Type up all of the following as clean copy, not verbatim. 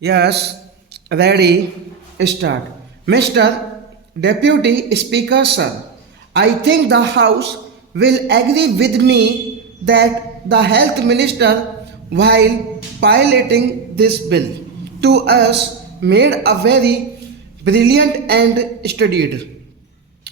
Yes, ready, start. Mr. Deputy Speaker, sir, I think the House will agree with me that the Health Minister, while piloting this bill, to us made a very brilliant and studied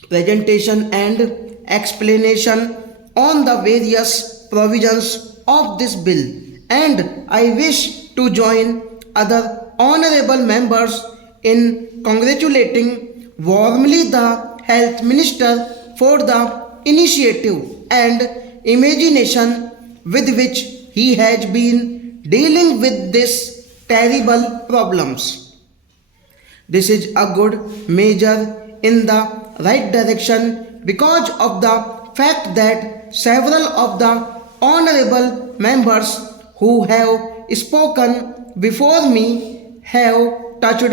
presentation and explanation on the various provisions of this bill, and I wish to join other honorable members in congratulating warmly the health minister for the initiative and imagination with which he has been dealing with these terrible problems. This is a good measure in the right direction because of the fact that several of the honorable members who have spoken before me have touched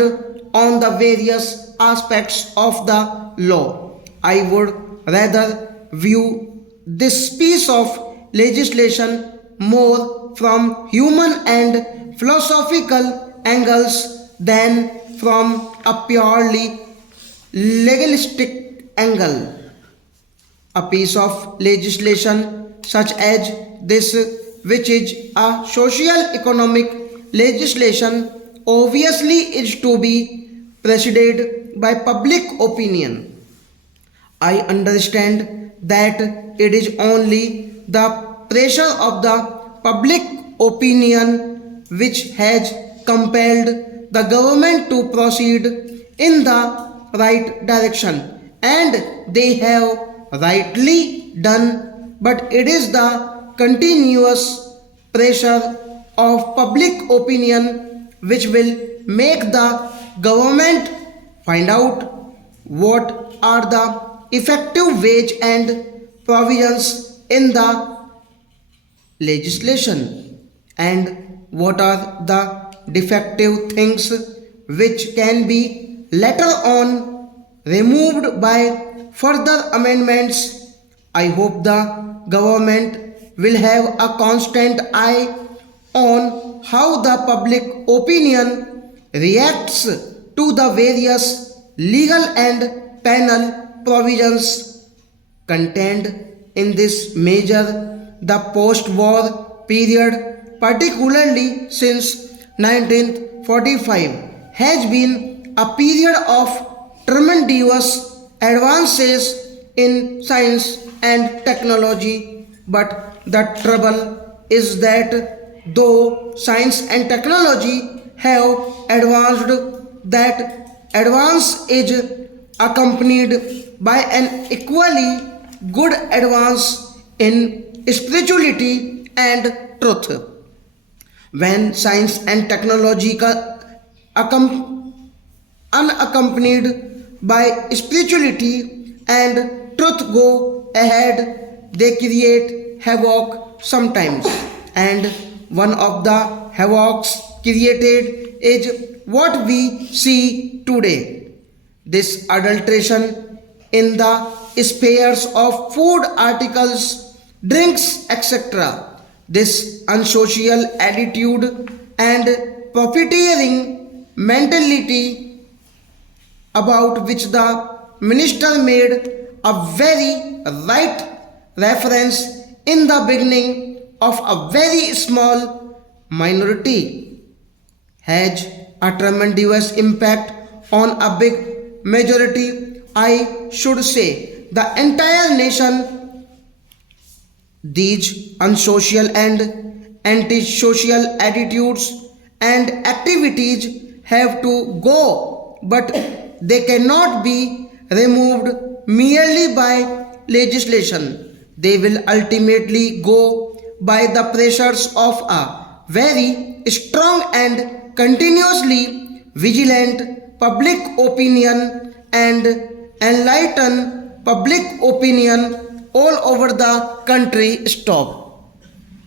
on the various aspects of the law. I would rather view this piece of legislation more from human and philosophical angles than from a purely legalistic angle. A piece of legislation such as this, which is a social economic legislation, obviously is to be preceded by public opinion. I understand that it is only the pressure of the public opinion which has compelled the government to proceed in the right direction, and they have rightly done, but it is the continuous pressure of public opinion which will make the government find out what are the effective wage and provisions in the legislation and what are the defective things which can be later on removed by further amendments. I hope the government will have a constant eye on how the public opinion reacts to the various legal and penal provisions contained in this measure. The post-war period, particularly since 1945, has been a period of tremendous advances in science and technology, but the trouble is that though science and technology have advanced, that advance is accompanied by an equally good advance in spirituality and truth. When science and technology unaccompanied by spirituality and truth go ahead, they create havoc sometimes, and one of the havocs created is what we see today: this adulteration in the spheres of food articles, drinks, etc. This unsocial attitude and profiteering mentality, about which the minister made a very right reference in the beginning of a very small minority, has a tremendous impact on a big majority, I should say the entire nation. These unsocial and antisocial attitudes and activities have to go, but they cannot be removed merely by legislation. They will ultimately go by the pressures of a very strong and continuously vigilant public opinion and enlightened public opinion all over the country. Stop.